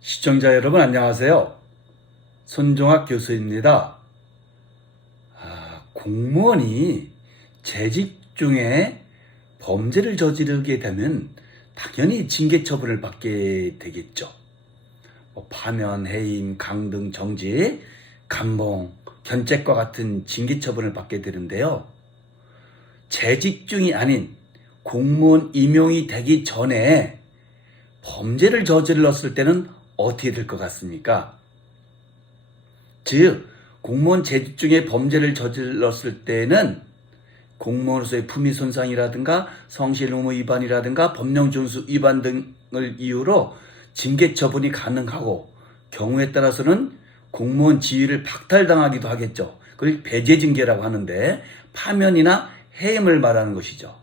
시청자 여러분 안녕하세요. 손종학 교수입니다. 공무원이 재직 중에 범죄를 저지르게 되면 당연히 징계 처분을 받게 되겠죠. 파면, 해임, 강등, 정지, 감봉, 견책과 같은 징계 처분을 받게 되는데요. 재직 중이 아닌 공무원 임용이 되기 전에 범죄를 저질렀을 때는 어떻게 될 것 같습니까? 즉, 공무원 재직 중에 범죄를 저질렀을 때는 공무원으로서의 품위 손상이라든가 성실 의무 위반이라든가 법령 준수 위반 등을 이유로 징계 처분이 가능하고, 경우에 따라서는 공무원 지위를 박탈당하기도 하겠죠. 그걸 배제 징계라고 하는데 파면이나 해임을 말하는 것이죠.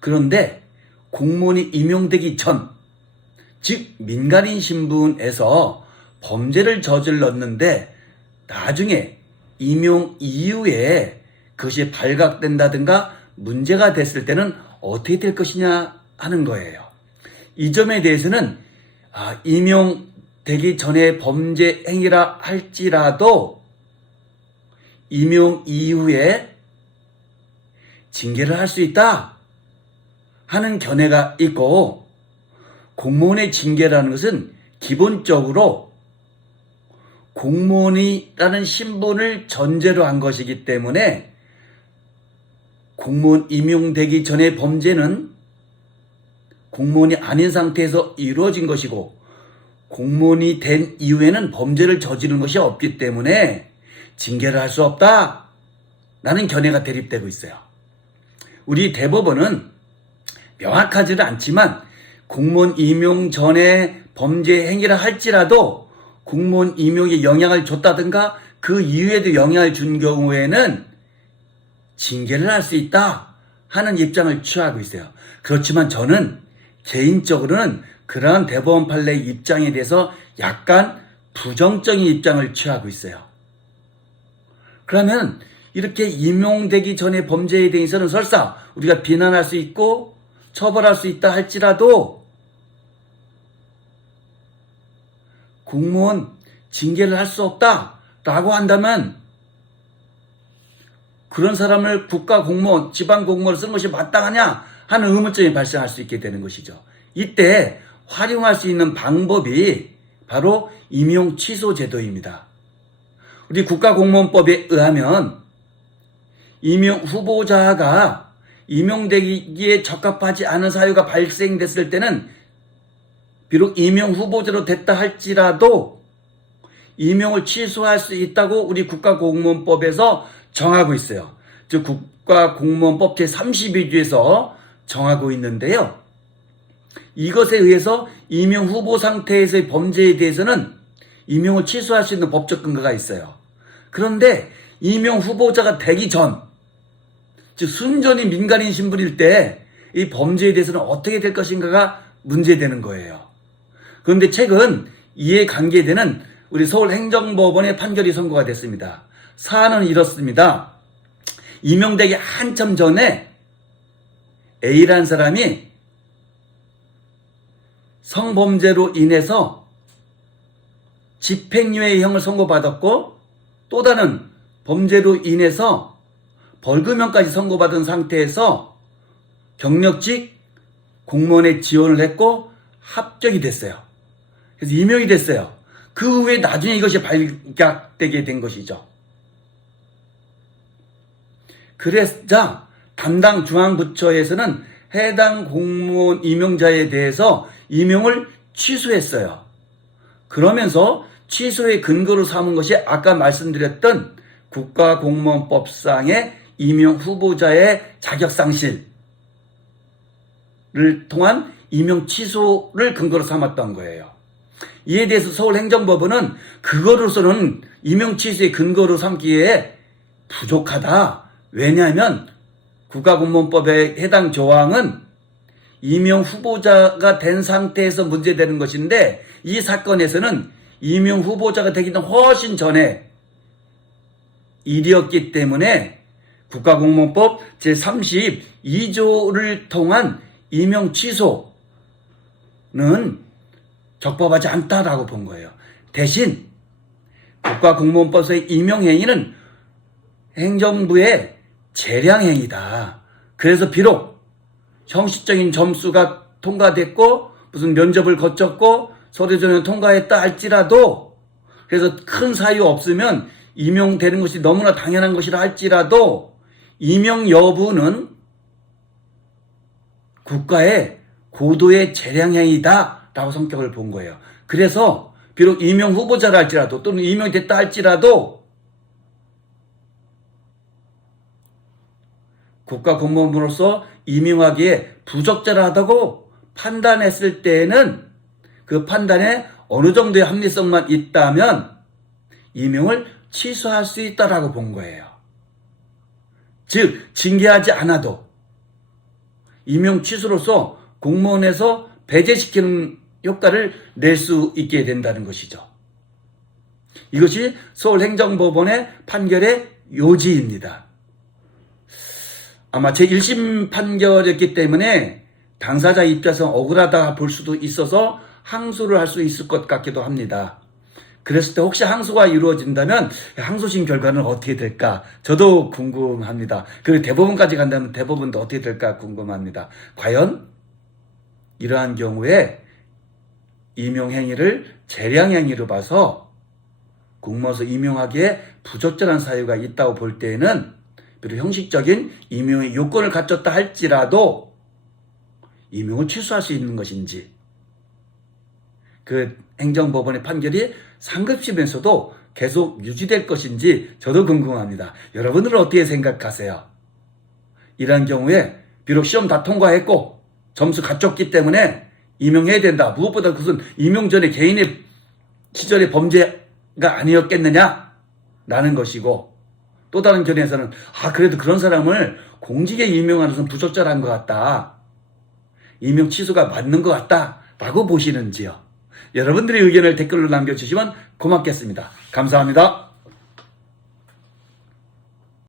그런데 공무원이 임용되기 전, 즉 민간인 신분에서 범죄를 저질렀는데 나중에 임용 이후에 그것이 발각된다든가 문제가 됐을 때는 어떻게 될 것이냐 하는 거예요. 이 점에 대해서는 임용되기 전에 범죄 행위라 할지라도 임용 이후에 징계를 할 수 있다 하는 견해가 있고, 공무원의 징계라는 것은 기본적으로 공무원이라는 신분을 전제로 한 것이기 때문에 공무원 임용되기 전의 범죄는 공무원이 아닌 상태에서 이루어진 것이고, 공무원이 된 이후에는 범죄를 저지른 것이 없기 때문에 징계를 할 수 없다라는 견해가 대립되고 있어요. 우리 대법원은 명확하지는 않지만 공무원 임용 전에 범죄 행위라 할지라도 공무원 임용에 영향을 줬다든가 그 이후에도 영향을 준 경우에는 징계를 할 수 있다 하는 입장을 취하고 있어요. 그렇지만 저는 개인적으로는 그러한 대법원 판례의 입장에 대해서 약간 부정적인 입장을 취하고 있어요. 그러면 이렇게 임용되기 전에 범죄에 대해서는 설사 우리가 비난할 수 있고 처벌할 수 있다 할지라도 공무원 징계를 할 수 없다라고 한다면 그런 사람을 국가 공무원, 지방 공무원으로 쓴 것이 마땅하냐 하는 의문점이 발생할 수 있게 되는 것이죠. 이때 활용할 수 있는 방법이 바로 임용 취소 제도입니다. 우리 국가공무원법에 의하면 임용 후보자가 임용되기에 적합하지 않은 사유가 발생됐을 때는 비록 임용 후보자로 됐다 할지라도 임용을 취소할 수 있다고 우리 국가공무원법에서 정하고 있어요. 즉 국가공무원법 제32조에서 정하고 있는데요. 이것에 의해서 임용 후보 상태에서의 범죄에 대해서는 임용을 취소할 수 있는 법적 근거가 있어요. 그런데 임용 후보자가 되기 전, 즉 순전히 민간인 신분일 때 이 범죄에 대해서는 어떻게 될 것인가가 문제되는 거예요. 그런데 최근 이에 관계되는 우리 서울행정법원의 판결이 선고가 됐습니다. 사안은 이렇습니다. 임용되기 한참 전에 A라는 사람이 성범죄로 인해서 집행유예형을 선고받았고 또 다른 범죄로 인해서 벌금형까지 선고받은 상태에서 경력직 공무원에 지원을 했고 합격이 됐어요. 그래서 임용이 됐어요. 그 후에 나중에 이것이 발각되게 된 것이죠. 그래서 담당 중앙부처에서는 해당 공무원 임용자에 대해서 임용을 취소했어요. 그러면서 취소의 근거로 삼은 것이 아까 말씀드렸던 국가공무원법상의 임용 후보자의 자격상실을 통한 임용 취소를 근거로 삼았던 거예요. 이에 대해서 서울행정법원은 그거로서는 임용 취소의 근거로 삼기에 부족하다. 왜냐하면 국가공무원법의 해당 조항은 임용 후보자가 된 상태에서 문제되는 것인데 이 사건에서는 임용 후보자가 되기는 훨씬 전에 일이었기 때문에 국가공무원법 제32조를 통한 임용 취소는 적법하지 않다라고 본 거예요. 대신 국가공무원법상의 임용행위는 행정부의 재량행위다. 그래서 비록 형식적인 점수가 통과됐고 무슨 면접을 거쳤고 서류전형 통과했다 할지라도, 그래서 큰 사유 없으면 임용되는 것이 너무나 당연한 것이라 할지라도 임용 여부는 국가의 고도의 재량행위다 라고 성격을 본 거예요. 그래서 비록 임용 후보자라 할지라도 또는 임용됐다 할지라도 국가공무원으로서 임용하기에 부적절하다고 판단했을 때에는 그 판단에 어느 정도의 합리성만 있다면 임용을 취소할 수 있다라고 본 거예요. 즉 징계하지 않아도 임용 취소로서 공무원에서 배제시키는 효과를 낼 수 있게 된다는 것이죠. 이것이 서울행정법원의 판결의 요지입니다. 아마 제1심 판결이었기 때문에 당사자 입장에서 억울하다 볼 수도 있어서 항소를 할 수 있을 것 같기도 합니다. 그랬을 때 혹시 항소가 이루어진다면 항소심 결과는 어떻게 될까? 저도 궁금합니다. 그리고 대법원까지 간다면 대법원도 어떻게 될까 궁금합니다. 과연 이러한 경우에 임용행위를 재량행위로 봐서 공무원에서 임용하기에 부적절한 사유가 있다고 볼 때에는 비록 형식적인 임용의 요건을 갖췄다 할지라도 임용을 취소할 수 있는 것인지, 그 행정법원의 판결이 상급심에서도 계속 유지될 것인지 저도 궁금합니다. 여러분들은 어떻게 생각하세요? 이러한 경우에 비록 시험 다 통과했고 점수 갖췄기 때문에 임용해야 된다. 무엇보다 그것은 임용 전에 개인의 시절의 범죄가 아니었겠느냐? 라는 것이고, 또 다른 견해에서는 그래도 그런 사람을 공직에 임용하는 것은 부적절한 것 같다. 임용 취소가 맞는 것 같다. 라고 보시는지요? 여러분들의 의견을 댓글로 남겨주시면 고맙겠습니다. 감사합니다.